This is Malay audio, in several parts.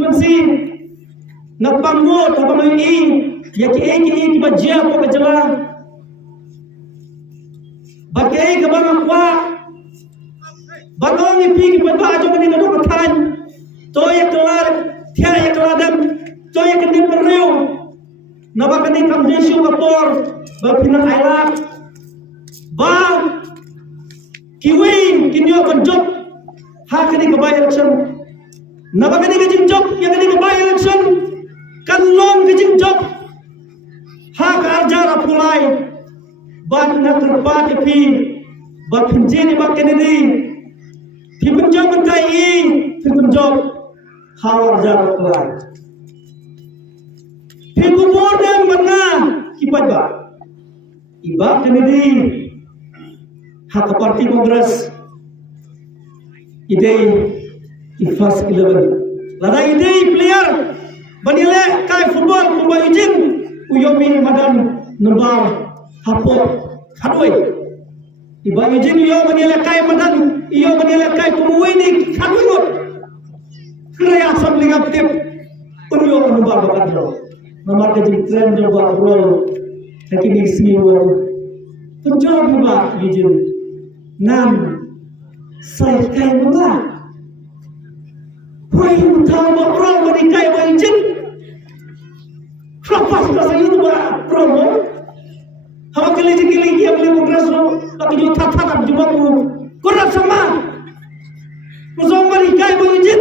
constituency napamot apa mai ya ki bajia ko kajala bagai ke bang kwa bagong ipi ki baba jo ni ngado kathan to ya kelar thia ya keladam to ya kenin pereu naba kenin kam jesio kapor ba pinan ailak ba kiwing kinyo konjok ha kenin ke election naba kenin ke jinjok ya kenin ke election kan long ke jinjok ha karja rapulai ban na terpat pi ba pinjeni ba kenedi ti penjok kai ti penjok hawar jar kelai ti kubur dan mana kipat ba iba kenedi hak parti kongres ide first 11 lada ide player banile kai football kumba ijin uyomi madan nembal hapo kadoi iba ijin yo banile kai madan iyo banile kai kumuwi ni kadoi ngot kreya assembly kaptip unyo nembal bakadro nomor ke tren jo ba rol lakini siwo penjor ba ijin nam sai kai mula woi utama rol bani kai ba ijin Lepas bahasa itu promo, hawa kali dia boleh menggerak tapi juga tak jumpa kurang sama. Musuh mereka yang berizin,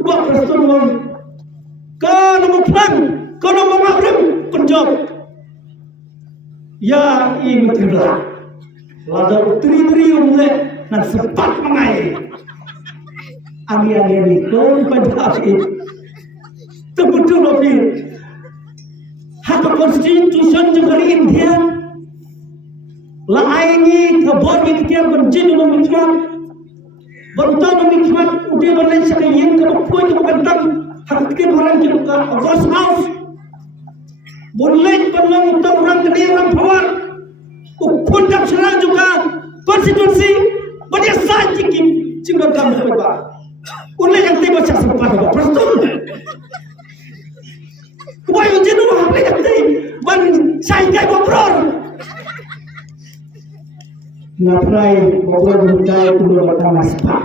buat persetujuan. Kau nama plan, kau nama mabrim penjawab. Ya ini terbelah. Lada utri umle dan sempat mengai. Ami ni kau pada akhir. Betul lebih hak konstitusi negara India lainnya kebor kita berjin memikirkan berutang memikirkan udah berlain sekalian kemudian kita bentang hak kita orang kita Ghost House boleh pernah untuk orang kedai orang bawah ukun dan serang juga konstitusi banyak saja cinggan kamu berubah oleh yang tiba sempat berperstun why you didn't have that thing when saya kai ngobrol ngaprai ngobrol mentai kulo batang aspa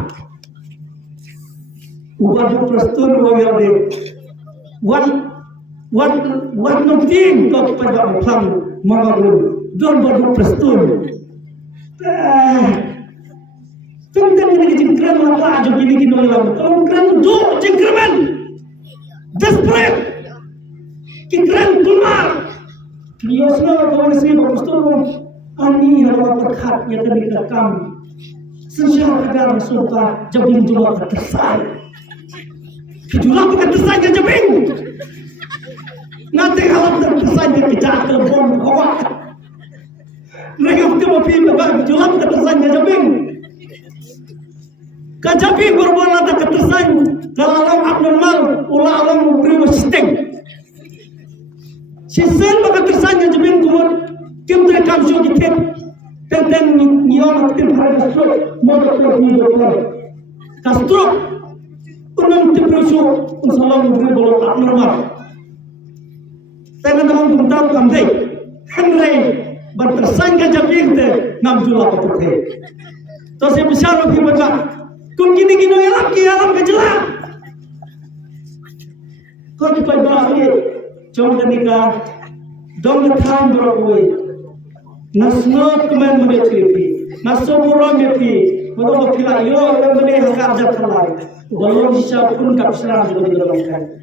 ubah prestun wagade what no thing kau pada pang mangabul don bodu prestun tentang ini jingkran apa aja gini lam kalau kran do jingkraman desperate kikran keluar biasanya orang sini berpustul ani harus berkat yang terdekat kami sejauh kadar surga jabing juga terkesan kejulah bukan terkesan ke jabing nanti kalau terkesan ke kejahatan telepon kawak mereka mesti memilih kejulah bukan terkesan ke jabing ke jabing berbuat ada keterkesan kalau alam abnormal ulah alam memberi wasting Sisen baka tersanya jebin kumur kim tu kam show kitet tenten niyon tim para stroke motor ni doktor ka stroke unang depression unsalam beri bolot abnormal tangan namang punta kam dei henry bar tersanya jebin te nam jula pathe to se bisaro ki baca kun kini alam kejela kau di pada ini Jom ketika dong tham beroi nasnot kemen menjadi nasomuro mepi bodoh kila yo yang beri hakar jatuh belum bisa pun kapsran juga dilakukan